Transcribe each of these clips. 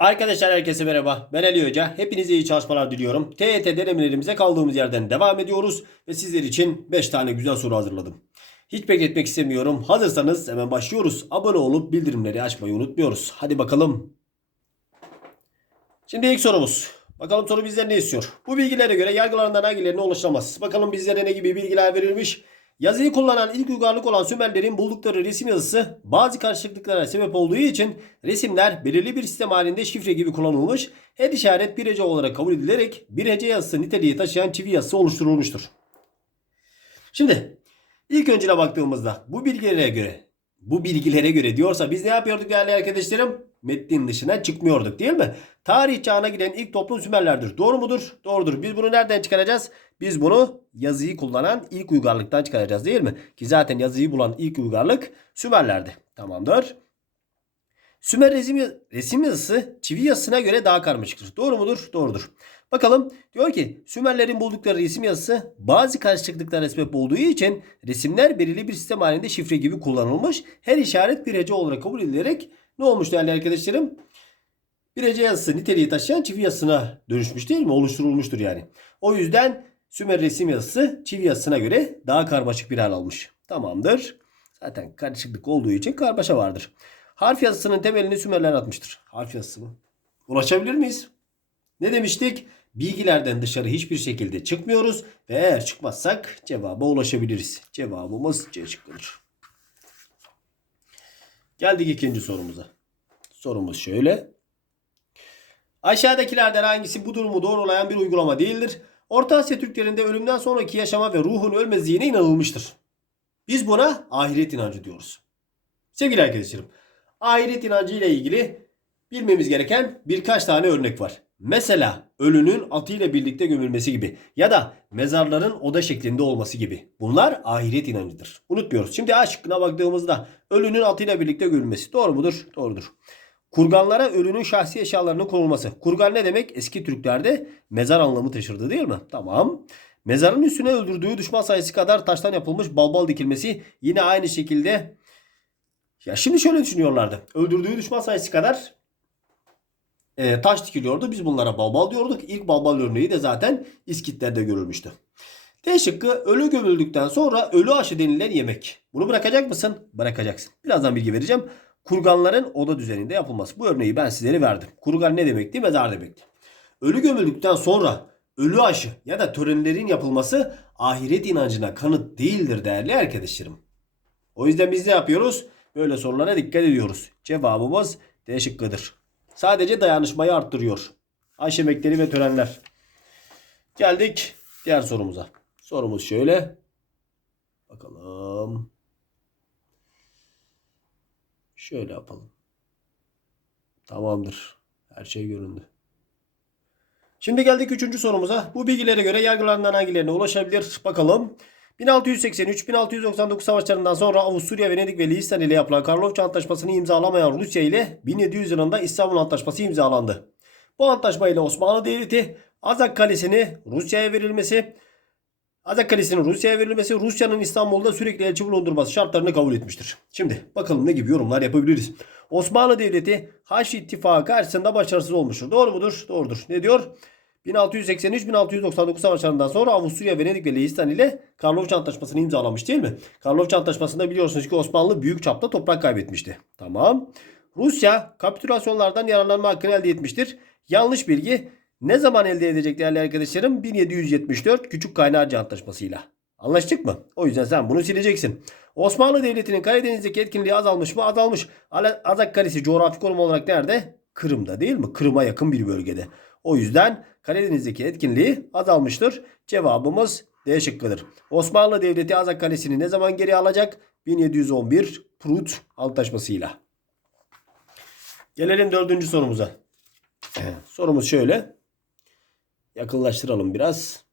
Arkadaşlar herkese merhaba. Ben Ali Hoca. Hepinize iyi çalışmalar diliyorum. TET denemelerimize kaldığımız yerden devam ediyoruz. Ve sizler için 5 tane güzel soru hazırladım. Hiç bekletmek istemiyorum. Hazırsanız hemen başlıyoruz. Abone olup bildirimleri açmayı unutmuyoruz. Hadi bakalım. Şimdi ilk sorumuz. Bakalım soru bizden ne istiyor? Bu bilgilere göre yargılarından hangilerine ulaşılamaz? Bakalım bizlere ne gibi bilgiler verilmiş? Yazıyı kullanan ilk uygarlık olan Sümerlerin buldukları resim yazısı bazı karışıklıklara sebep olduğu için resimler belirli bir sistem halinde şifre gibi kullanılmış, her işaret bir hece olarak kabul edilerek bir hece yazısı niteliği taşıyan çivi yazısı oluşturulmuştur. Şimdi ilk öncüne baktığımızda bu bilgilere göre bu bilgilere göre diyorsa biz ne yapıyorduk değerli arkadaşlarım? Metnin dışına çıkmıyorduk değil mi? Tarih çağına giden ilk toplum Sümerlerdir. Doğru mudur? Doğrudur. Biz bunu nereden çıkaracağız? Biz bunu yazıyı kullanan ilk uygarlıktan çıkaracağız değil mi? Ki zaten yazıyı bulan ilk uygarlık Sümerlerdi. Tamamdır. Sümer resim, resim yazısı çivi yazısına göre daha karmaşıktır. Doğru mudur? Doğrudur. Bakalım diyor ki Sümerlerin buldukları resim yazısı bazı karışıklıklara sebep olduğu için resimler belirli bir sistem halinde şifre gibi kullanılmış. Her işaret bir hece olarak kabul edilerek ne olmuş değerli arkadaşlarım? Bir hece yazısı niteliği taşıyan çivi yazısına dönüşmüş değil mi? Oluşturulmuştur yani. O yüzden Sümer resim yazısı çivi yazısına göre daha karmaşık bir hal almış. Tamamdır. Zaten karışıklık olduğu için karmaşa vardır. Harf yazısının temelini Sümerler atmıştır. Harf yazısı mı? Ulaşabilir miyiz? Ne demiştik? Bilgilerden dışarı hiçbir şekilde çıkmıyoruz ve eğer çıkmazsak cevaba ulaşabiliriz. Cevabımız C şıkkıdır. Geldik ikinci sorumuza. Sorumuz şöyle. Aşağıdakilerden hangisi bu durumu doğrulayan bir uygulama değildir? Orta Asya Türklerinde ölümden sonraki yaşama ve ruhun ölmezliğine inanılmıştır. Biz buna ahiret inancı diyoruz. Sevgili arkadaşlarım, ahiret inancı ile ilgili bilmemiz gereken birkaç tane örnek var. Mesela ölünün atıyla birlikte gömülmesi gibi ya da mezarların oda şeklinde olması gibi. Bunlar ahiret inancıdır. Unutmuyoruz. Şimdi A şıkkına baktığımızda ölünün atıyla birlikte gömülmesi doğru mudur? Doğrudur. Kurganlara ölünün şahsi eşyalarının konulması. Kurgan ne demek? Eski Türklerde mezar anlamı taşırdı değil mi? Tamam. Mezarın üstüne öldürdüğü düşman sayısı kadar taştan yapılmış balbal dikilmesi yine aynı şekilde ya şimdi şöyle düşünüyorlardı. Öldürdüğü düşman sayısı kadar e, taş dikiliyordu. Biz bunlara balbal diyorduk. İlk balbal örneği de zaten İskitlerde görülmüştü. D şıkkı ölü gömüldükten sonra ölü aşı denilen yemek. Bunu bırakacak mısın? Bırakacaksın. Birazdan bilgi vereceğim. Kurganların oda düzeninde yapılması. Bu örneği ben sizlere verdim. Kurgan ne demekti? Mezar demekti. Ölü gömüldükten sonra ölü aşı ya da törenlerin yapılması ahiret inancına kanıt değildir değerli arkadaşlarım. O yüzden biz ne yapıyoruz? Böyle sorulara dikkat ediyoruz. Cevabımız D şıkkıdır. Sadece dayanışmayı arttırıyor. Aş yemekleri ve törenler. Geldik diğer sorumuza. Sorumuz şöyle. Bakalım. Şöyle yapalım. Tamamdır. Her şey göründü. Şimdi geldik üçüncü sorumuza. Bu bilgilere göre yargılarından hangilerine ulaşabilir? Bakalım. 1683-1699 savaşlarından sonra Avusturya, Venedik ve Lehistan ile yapılan Karlofça Antlaşması'nı imzalamayan Rusya ile 1700 yılında İstanbul Antlaşması imzalandı. Bu antlaşma ile Osmanlı Devleti Azak Kalesi'ni Rusya'ya verilmesi, Azak Kalesi'nin Rusya'ya verilmesi, Rusya'nın İstanbul'da sürekli elçi bulundurması şartlarını kabul etmiştir. Şimdi bakalım ne gibi yorumlar yapabiliriz. Osmanlı Devleti Haçlı İttifakı karşısında başarısız olmuştur. Doğru mudur? Doğrudur. Ne diyor? 1683-1699 savaşlarından sonra Avusturya, Venedik ve Lehistan ile Karlofça Antlaşması'nı imzalamış değil mi? Karlofça Antlaşması'nda biliyorsunuz ki Osmanlı büyük çapta toprak kaybetmişti. Tamam. Rusya kapitülasyonlardan yararlanma hakkını elde etmiştir. Yanlış bilgi. Ne zaman elde edecek değerli arkadaşlarım? 1774 Küçük Kaynarca Antlaşması'yla. Anlaştık mı? O yüzden sen bunu sileceksin. Osmanlı Devleti'nin Karadeniz'deki etkinliği azalmış mı? Azalmış. Azak Kalesi coğrafi konum olarak nerede? Kırım'da değil mi? Kırım'a yakın bir bölgede. O yüzden Karadeniz'deki etkinliği azalmıştır. Cevabımız D şıkkıdır. Osmanlı Devleti Azak Kalesi'ni ne zaman geri alacak? 1711 Prut Antlaşması'yla. Gelelim dördüncü sorumuza. Sorumuz şöyle. Yakınlaştıralım biraz.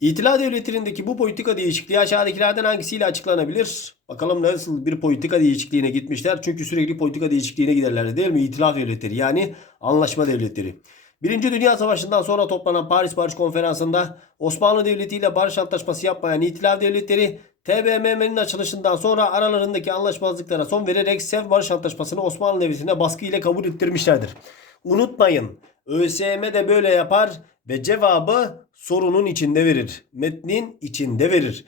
İtilaf devletlerindeki bu politika değişikliği aşağıdakilerden hangisiyle açıklanabilir? Bakalım nasıl bir politika değişikliğine gitmişler. Çünkü sürekli politika değişikliğine giderlerdi değil mi? İtilaf devletleri yani anlaşma devletleri. Birinci Dünya Savaşı'ndan sonra toplanan Paris Barış Konferansı'nda Osmanlı Devleti ile barış antlaşması yapmayan İtilaf devletleri TBMM'nin açılışından sonra aralarındaki anlaşmazlıklara son vererek Sev Barış Antlaşması'nı Osmanlı Devleti'ne baskı ile kabul ettirmişlerdir. Unutmayın ÖSYM de böyle yapar ve cevabı sorunun içinde verir. Metnin içinde verir.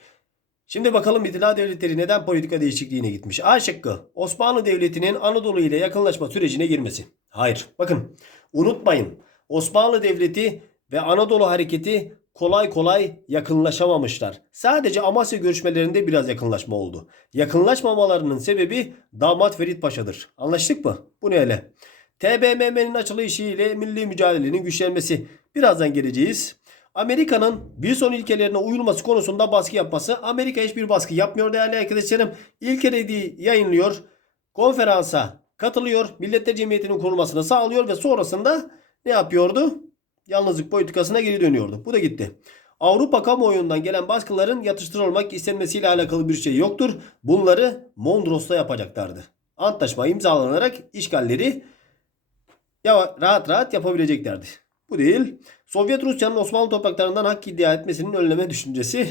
Şimdi bakalım İtilaf Devletleri neden politika değişikliğine gitmiş? A şıkkı Osmanlı Devleti'nin Anadolu ile yakınlaşma sürecine girmesi. Hayır. Bakın unutmayın. Osmanlı Devleti ve Anadolu hareketi kolay kolay yakınlaşamamışlar. Sadece Amasya görüşmelerinde biraz yakınlaşma oldu. Yakınlaşmamalarının sebebi damat Ferit Paşa'dır. Anlaştık mı? Bu ne hele? TBMM'nin açılışı ile milli mücadelenin güçlenmesi. Birazdan geleceğiz. Amerika'nın bir son ilkelerine uyulması konusunda baskı yapması. Amerika hiçbir baskı yapmıyor değerli arkadaşlarım. İlkeleri yayınlıyor. Konferansa katılıyor. Milletler Cemiyeti'nin kurulmasını sağlıyor ve sonrasında ne yapıyordu? Yalnızlık politikasına geri dönüyordu. Bu da gitti. Avrupa kamuoyundan gelen baskıların yatıştırılmak istenmesiyle alakalı bir şey yoktur. Bunları Mondros'ta yapacaklardı. Antlaşma imzalanarak işgalleri ya rahat rahat yapabileceklerdi. Bu değil. Sovyet Rusya'nın Osmanlı topraklarından hak iddia etmesinin önleme düşüncesi.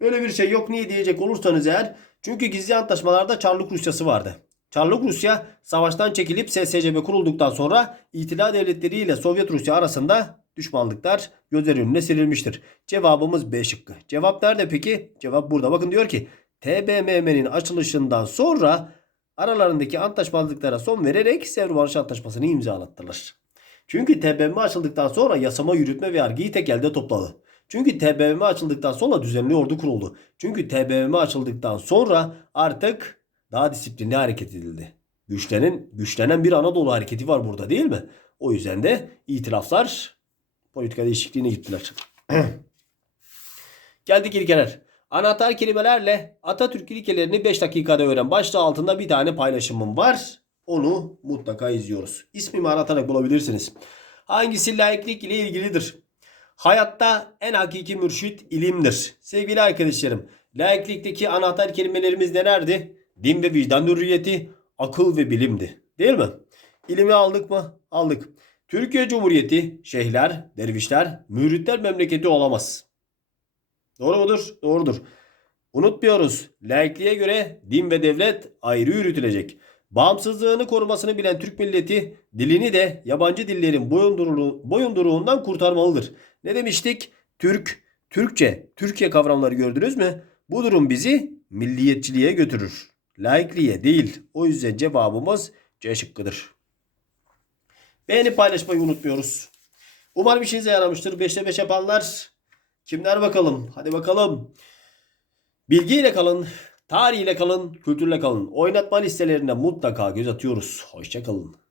Böyle bir şey yok. Niye diyecek olursanız eğer. Çünkü gizli antlaşmalarda Çarlık Rusyası vardı. Çarlık Rusya savaştan çekilip SSCB kurulduktan sonra İtilaf Devletleri ile Sovyet Rusya arasında düşmanlıklar gözler önüne serilmiştir. Cevabımız B şıkkı. Cevap nerede peki? Cevap burada. Bakın diyor ki TBMM'nin açılışından sonra aralarındaki antlaşmazlıklara son vererek Sevr Barış Antlaşması'nı imzalattılar. Çünkü TBMM açıldıktan sonra yasama, yürütme ve yargıyı tek elde topladı. Çünkü TBMM açıldıktan sonra düzenli ordu kuruldu. Çünkü TBMM açıldıktan sonra artık daha disiplinli hareket edildi. Güçlenen, güçlenen bir Anadolu hareketi var burada değil mi? O yüzden de itilaflar politika değişikliğine gittiler. Geldik ilkeler. Anahtar kelimelerle Atatürk ilkelerini 5 dakikada öğren. Başlığı altında bir tane paylaşımım var. Onu mutlaka izliyoruz. İsmimi aratarak bulabilirsiniz. Hangisi laiklik ile ilgilidir? Hayatta en hakiki mürşit ilimdir. Sevgili arkadaşlarım, laiklikteki anahtar kelimelerimiz nelerdi? Din ve vicdan hürriyeti, akıl ve bilimdi. Değil mi? İlimi aldık mı? Aldık. Türkiye Cumhuriyeti, şeyhler, dervişler, müritler memleketi olamaz. Doğru mudur? Doğrudur. Unutmuyoruz. Laikliğe göre din ve devlet ayrı yürütülecek. Bağımsızlığını korumasını bilen Türk milleti dilini de yabancı dillerin boyunduruğu, boyunduruğundan kurtarmalıdır. Ne demiştik? Türk, Türkçe, Türkiye kavramları gördünüz mü? Bu durum bizi milliyetçiliğe götürür. Laikliğe değil. O yüzden cevabımız C şıkkıdır. Beğenip paylaşmayı unutmuyoruz. Umarım işinize yaramıştır. 5'te 5 yapanlar kimler bakalım? Hadi bakalım. Bilgiyle kalın, tarihiyle kalın, kültürle kalın. Oynatma listelerine mutlaka göz atıyoruz. Hoşçakalın.